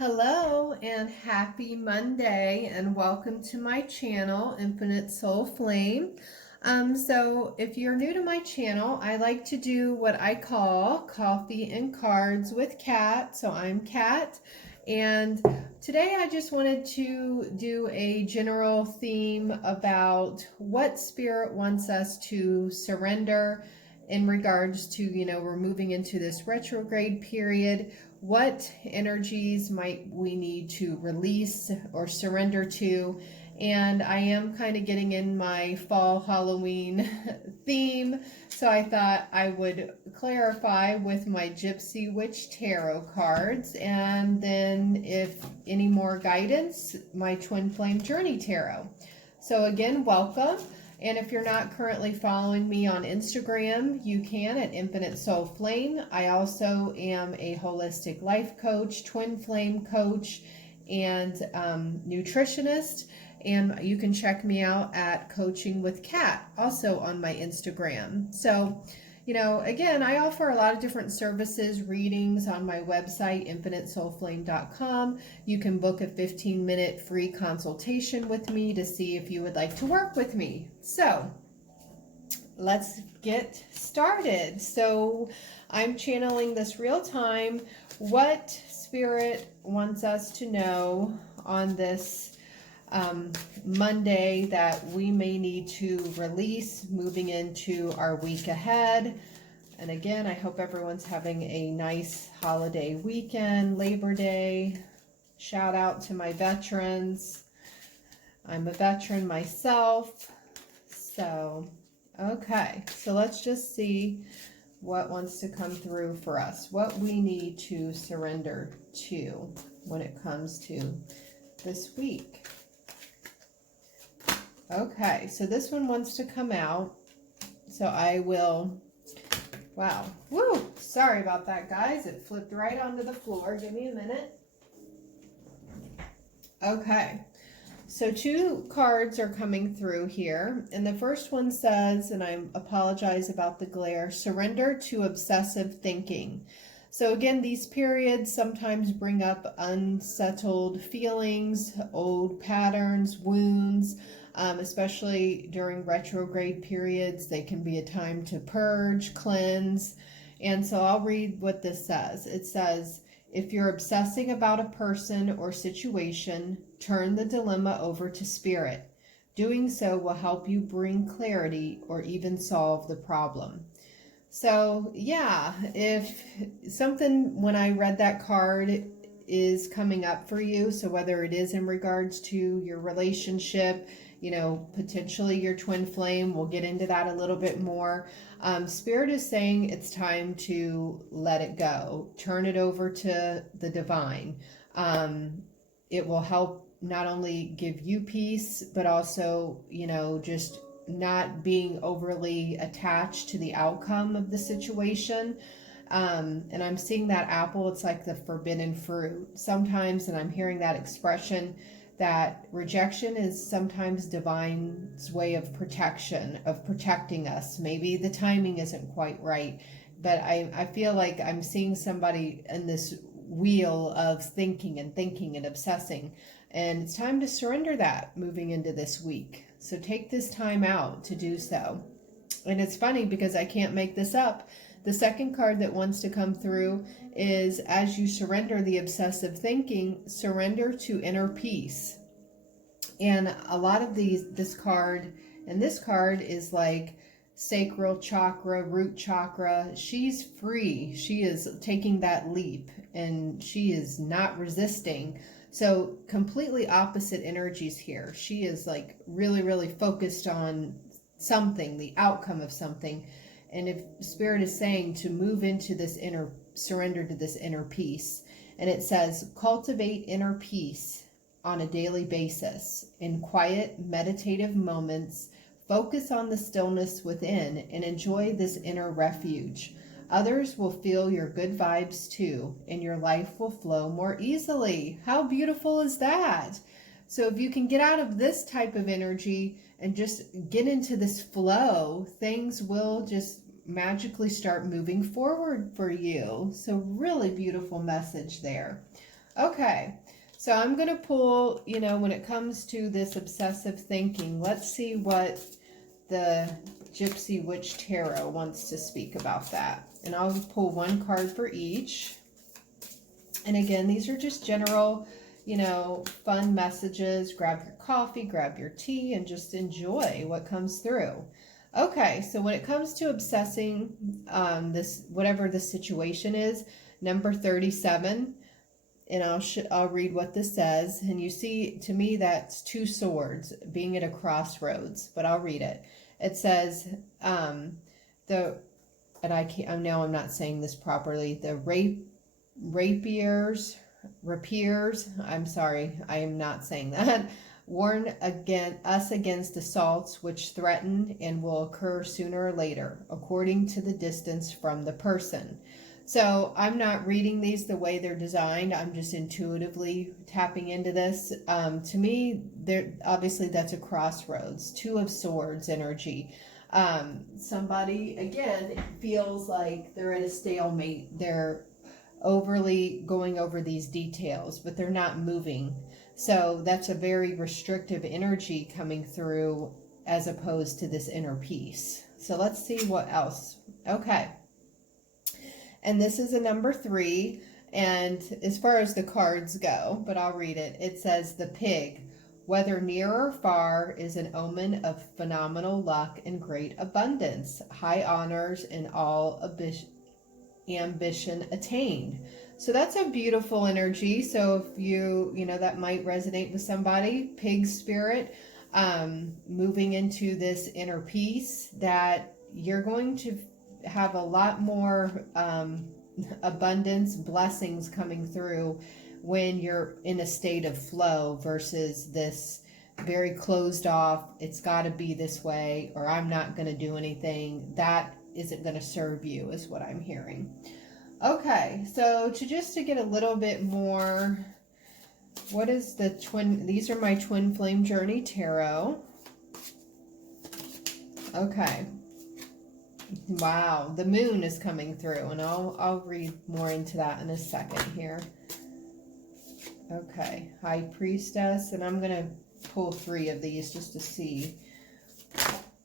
Hello and happy Monday and welcome to my channel, Infinite Soul Flame. So if you're new to my channel, I like to do what I call coffee and cards with Kat. So I'm Kat, and today I just wanted to do a general theme about what Spirit wants us to surrender in regards to, we're moving into this retrograde period. What energies might we need to release or surrender to? And I am kind of getting in my fall Halloween theme, so I thought I would clarify with my Gypsy Witch Tarot cards, and then if any more guidance, my Twin Flame Journey Tarot. So again, welcome. And if you're not currently following me on Instagram, you can at InfiniteSoulFlame. I also am a holistic life coach, twin flame coach, and nutritionist. And you can check me out at Coaching with Kat, also on my Instagram. So, again, I offer a lot of different services, readings on my website, InfiniteSoulFlame.com. You can book a 15-minute free consultation with me to see if you would like to work with me. So, let's get started. So, I'm channeling this real time. What Spirit wants us to know on this Monday that we may need to release moving into our week ahead. And again, I hope everyone's having a nice holiday weekend, Labor Day. Shout out to my veterans. I'm a veteran myself. So, okay, so let's just see what wants to come through for us, what we need to surrender to when it comes to this week. Okay, so this one wants to come out, so I will, wow, woo, sorry about that, guys. It flipped right onto the floor. Give me a minute. Okay, so two cards are coming through here, and the first one says, and I apologize about the glare, surrender to obsessive thinking. So again, these periods sometimes bring up unsettled feelings, old patterns, wounds, especially during retrograde periods. They can be a time to purge, cleanse. And so I'll read what this says. It says, if you're obsessing about a person or situation, turn the dilemma over to Spirit. Doing so will help you bring clarity or even solve the problem. So yeah, if something, when I read that card, is coming up for you, so whether it is in regards to your relationship, potentially your twin flame, we'll get into that a little bit more. Spirit is saying it's time to let it go, turn it over to the divine. It will help not only give you peace, but also, just not being overly attached to the outcome of the situation. And I'm seeing that apple, it's like the forbidden fruit sometimes, and I'm hearing that expression that rejection is sometimes divine's way of protection, of protecting us. Maybe the timing isn't quite right, but I feel like I'm seeing somebody in this wheel of thinking and obsessing, and it's time to surrender that moving into this week. So take this time out to do so. And it's funny because I can't make this up. The second card that wants to come through is, as you surrender the obsessive thinking, surrender to inner peace. And a lot of this card is like sacral chakra, root chakra. She's free. She is taking that leap and she is not resisting. So completely opposite energies here. She is like really, really focused on something, the outcome of something. And if Spirit is saying to move into this surrender to this inner peace, and it says, cultivate inner peace on a daily basis. In quiet, meditative moments, focus on the stillness within and enjoy this inner refuge. Others will feel your good vibes too, and your life will flow more easily. How beautiful is that? So if you can get out of this type of energy and just get into this flow, things will just magically start moving forward for you. So really beautiful message there. Okay, so I'm going to pull, you know, when it comes to this obsessive thinking, let's see what the Gypsy Witch Tarot wants to speak about that. And I'll pull one card for each. And again, these are just general, you know, fun messages. Grab your coffee, grab your tea, and just enjoy what comes through. Okay, so when it comes to obsessing this, whatever the situation is, number 37, and I'll read what this says. And you see, to me, that's two swords being at a crossroads. But I'll read it. It says, the and I can't. I'm not saying this properly. The rapiers. I'm sorry, I am not saying that. Warn us against assaults which threaten and will occur sooner or later, according to the distance from the person. So I'm not reading these the way they're designed. I'm just intuitively tapping into this. To me, obviously that's a crossroads, two of swords energy. Somebody, again, feels like they're at a stalemate. They're overly going over these details, but they're not moving. So that's a very restrictive energy coming through as opposed to this inner peace. So let's see what else. Okay. And this is a number 3. And as far as the cards go, but I'll read it. It says the pig, whether near or far, is an omen of phenomenal luck and great abundance, high honors and all ambition attained. So that's a beautiful energy. So if you know, that might resonate with somebody, pig spirit, moving into this inner peace, that you're going to have a lot more abundance, blessings coming through when you're in a state of flow versus this very closed off, it's got to be this way, or I'm not going to do anything. That isn't going to serve you, is what I'm hearing. Okay, so to get a little bit more, what is the twin? These are my Twin Flame Journey Tarot. Okay. Wow, the moon is coming through, and I'll read more into that in a second here. Okay, High Priestess, and I'm going to pull 3 of these just to see.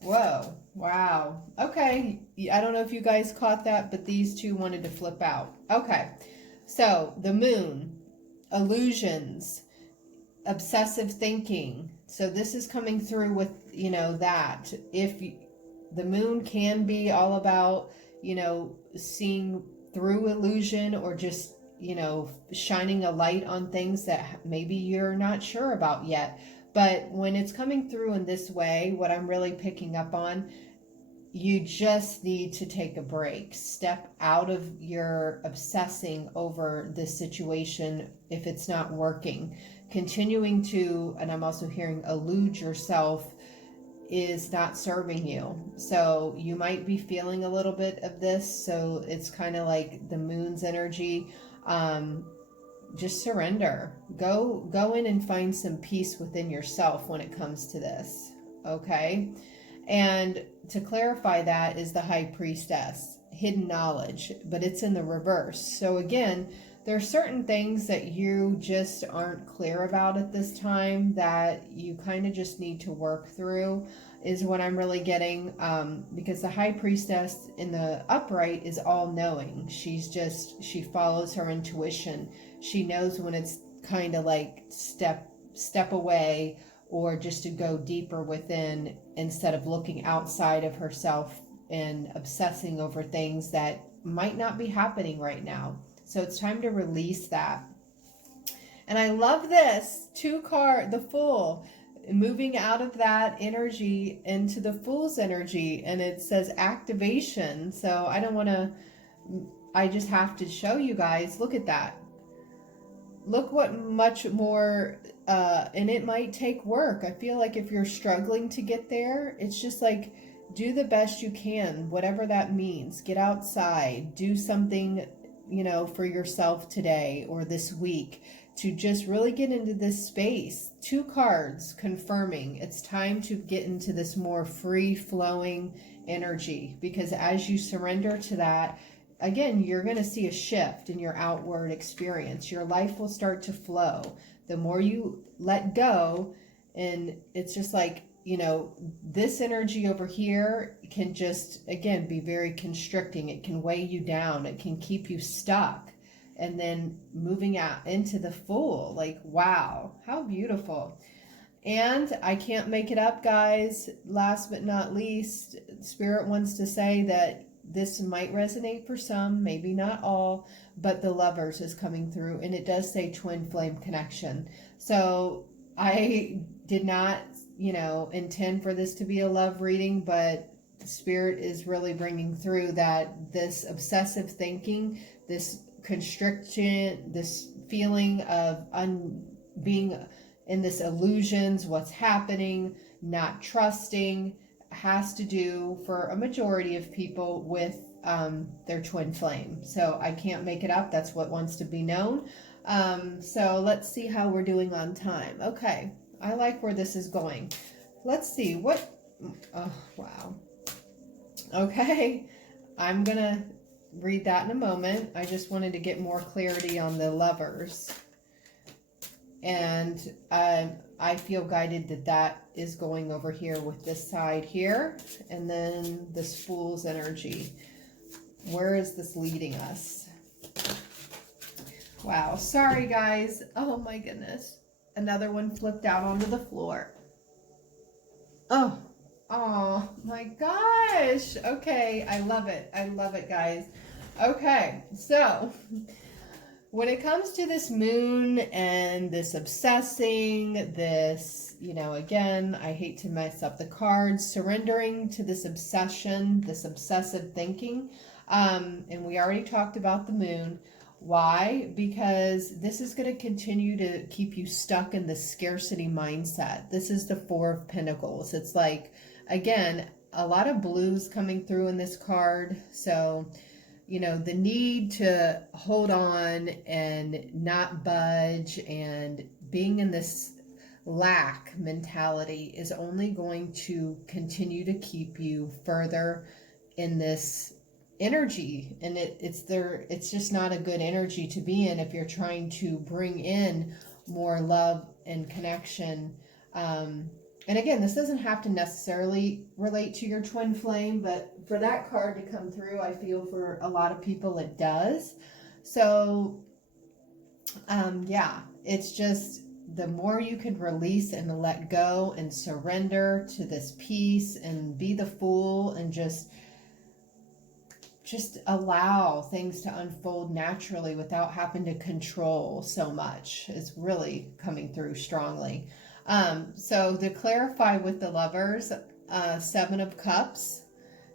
Whoa, wow. Okay, I don't know if you guys caught that, but these two wanted to flip out. Okay, so the moon, illusions, obsessive thinking. So this is coming through with, you know, that. The moon can be all about, you know, seeing through illusion, or just, you know, shining a light on things that maybe you're not sure about yet. But when it's coming through in this way, what I'm really picking up on, you just need to take a break. Step out of your obsessing over this situation if it's not working. Continuing to, and I'm also hearing, elude yourself is not serving you. So you might be feeling a little bit of this. So it's kind of like the moon's energy. Just surrender. Go in and find some peace within yourself when it comes to this. Okay? And to clarify, that is the High Priestess, hidden knowledge, but it's in the reverse. So again, there are certain things that you just aren't clear about at this time that you kind of just need to work through, is what I'm really getting, because the High Priestess in the upright is all-knowing. She follows her intuition. She knows when it's kind of like step away, or just to go deeper within instead of looking outside of herself and obsessing over things that might not be happening right now. So it's time to release that. And I love this 2 card, the Fool, moving out of that energy into the Fool's energy, and it says activation. So I just have to show you guys, look at that. Look what much more, and it might take work. I feel like if you're struggling to get there, it's just like, do the best you can, whatever that means. Get outside, do something, you know, for yourself today or this week, to just really get into this space. 2 cards confirming it's time to get into this more free flowing energy, because as you surrender to that, again, you're going to see a shift in your outward experience. Your life will start to flow. The more you let go, and it's just like, you know, this energy over here can just, again, be very constricting. It can weigh you down. It can keep you stuck. And then moving out into the Fool, like, wow, how beautiful. And I can't make it up, guys. Last but not least, Spirit wants to say that this might resonate for some, maybe not all, but the Lovers is coming through, and it does say twin flame connection. So I did not, you know, intend for this to be a love reading, but Spirit is really bringing through that this obsessive thinking, this constriction, this feeling of being in this illusions, what's happening, not trusting, has to do for a majority of people with their twin flame. So I can't make it up. That's what wants to be known. So let's see how we're doing on time. Okay, I like where this is going. Let's see what, oh, wow. Okay, I'm gonna read that in a moment. I just wanted to get more clarity on the Lovers. And I feel guided that that is going over here with this side here. And then this Fool's energy. Where is this leading us? Wow. Sorry, guys. Oh, my goodness. Another one flipped out onto the floor. Oh. Oh, my gosh. Okay. I love it. I love it, guys. Okay. So when it comes to this moon and this obsessing, this, you know, again, I hate to mess up the cards, surrendering to this obsession, this obsessive thinking. And we already talked about the moon. Why? Because this is going to continue to keep you stuck in the scarcity mindset. This is the Four of Pentacles. It's like, again, a lot of blues coming through in this card. So, you know, the need to hold on and not budge and being in this lack mentality is only going to continue to keep you further in this energy. And it's just not a good energy to be in if you're trying to bring in more love and connection. And again, this doesn't have to necessarily relate to your twin flame, but for that card to come through, I feel for a lot of people it does. So, yeah, it's just the more you can release and let go and surrender to this peace and be the Fool and just allow things to unfold naturally without having to control so much is really coming through strongly. So to clarify with the Lovers, Seven of Cups,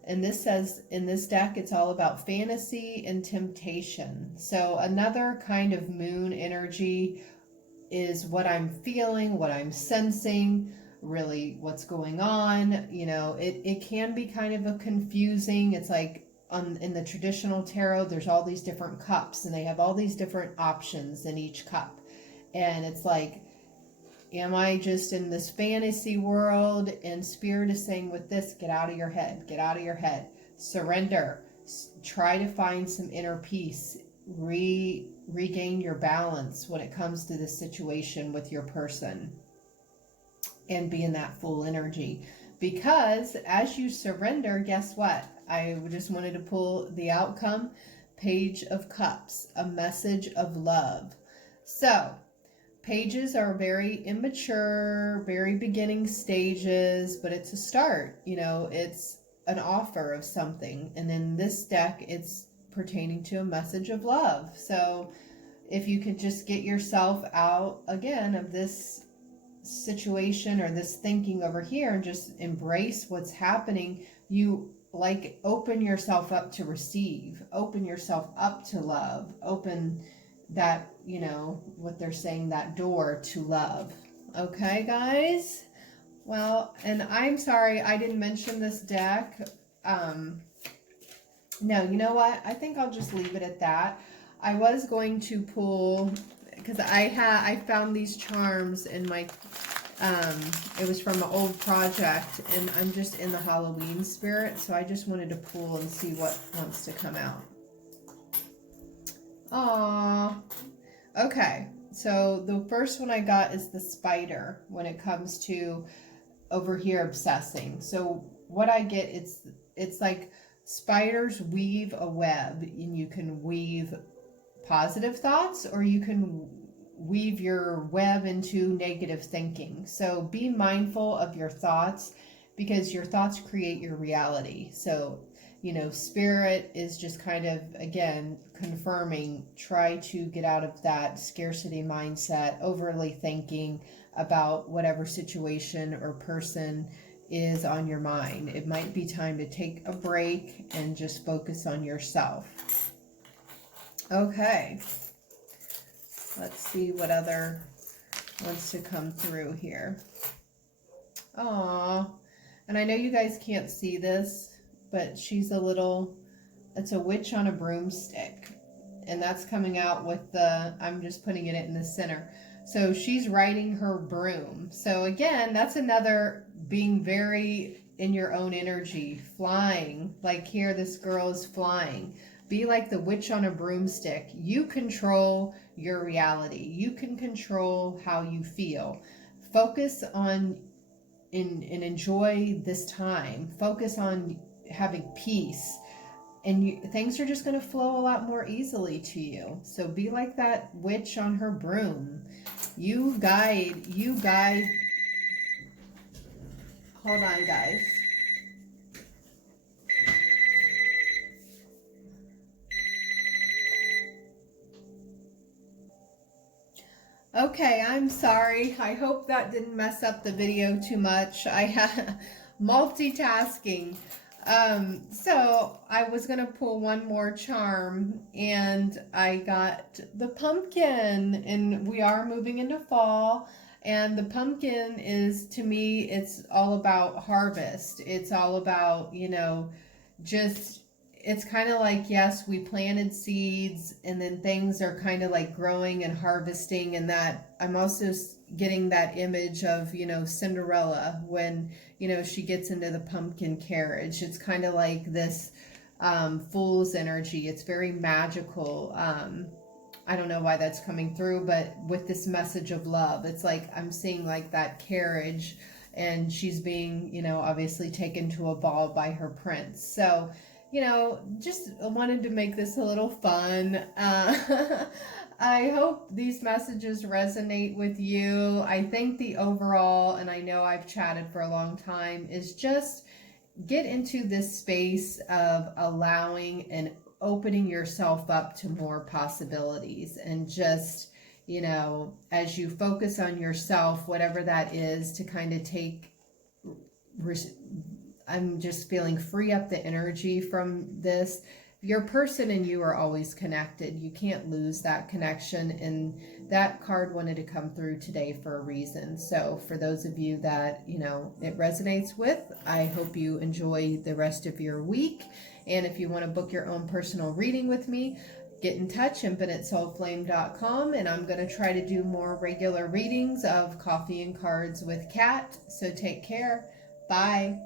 and this says in this deck, it's all about fantasy and temptation. So another kind of moon energy is what I'm feeling, what I'm sensing, really what's going on. You know, it can be kind of a confusing. It's like in the traditional tarot, there's all these different cups and they have all these different options in each cup. And it's like, am I just in this fantasy world? And Spirit is saying with this, get out of your head, get out of your head, surrender, try to find some inner peace, regain your balance when it comes to this situation with your person and be in that full energy. Because as you surrender, guess what? I just wanted to pull the outcome, Page of Cups, a message of love. So pages are very immature, very beginning stages, but it's a start. You know, it's an offer of something. And in this deck, it's pertaining to a message of love. So if you could just get yourself out again of this situation or this thinking over here and just embrace what's happening, you like open yourself up to receive, open yourself up to love, open that, you know, what they're saying, that door to love. Okay, guys? Well, and I'm sorry I didn't mention this deck. No, you know what? I think I'll just leave it at that. I was going to pull, because I found these charms in my, it was from an old project, and I'm just in the Halloween spirit, so I just wanted to pull and see what wants to come out. Aww. Okay, so the first one I got is the spider when it comes to over here obsessing. So what I get, it's like spiders weave a web, and you can weave positive thoughts or you can weave your web into negative thinking. So be mindful of your thoughts because your thoughts create your reality. So, spirit is just kind of, again, confirming, try to get out of that scarcity mindset, overly thinking about whatever situation or person is on your mind. It might be time to take a break and just focus on yourself. Okay, let's see what other wants to come through here. Aww, and I know you guys can't see this, but she's it's a witch on a broomstick. And that's coming out with I'm just putting it in the center. So she's riding her broom. So again, that's another being very in your own energy, flying. Like here, this girl is flying. Be like the witch on a broomstick. You control your reality. You can control how you feel. Focus on and enjoy this time. Focus on having peace. And things are just going to flow a lot more easily to you. So be like that witch on her broom. You guide. Hold on, guys. Okay, I'm sorry. I hope that didn't mess up the video too much. I had multitasking. So I was going to pull one more charm and I got the pumpkin, and we are moving into fall, and the pumpkin is, to me, it's all about harvest. It's all about, just, it's kind of like, yes, we planted seeds and then things are kind of like growing and harvesting, and that I'm also getting that image of, Cinderella when, she gets into the pumpkin carriage. It's kind of like this fool's energy. It's very magical. I don't know why that's coming through, but with this message of love, it's like I'm seeing like that carriage, and she's being, obviously taken to a ball by her prince. So, just wanted to make this a little fun. I hope these messages resonate with you. I think the overall, and I know I've chatted for a long time, is just get into this space of allowing and opening yourself up to more possibilities, and just, as you focus on yourself, whatever that is, to kind of I'm just feeling free up the energy from this. Your person and you are always connected. You can't lose that connection, and that card wanted to come through today for a reason. So for those of you that, it resonates with, I hope you enjoy the rest of your week. And if you want to book your own personal reading with me, get in touch, InfiniteSoulFlame.com, and I'm going to try to do more regular readings of Coffee and Cards with Kat. So take care. Bye.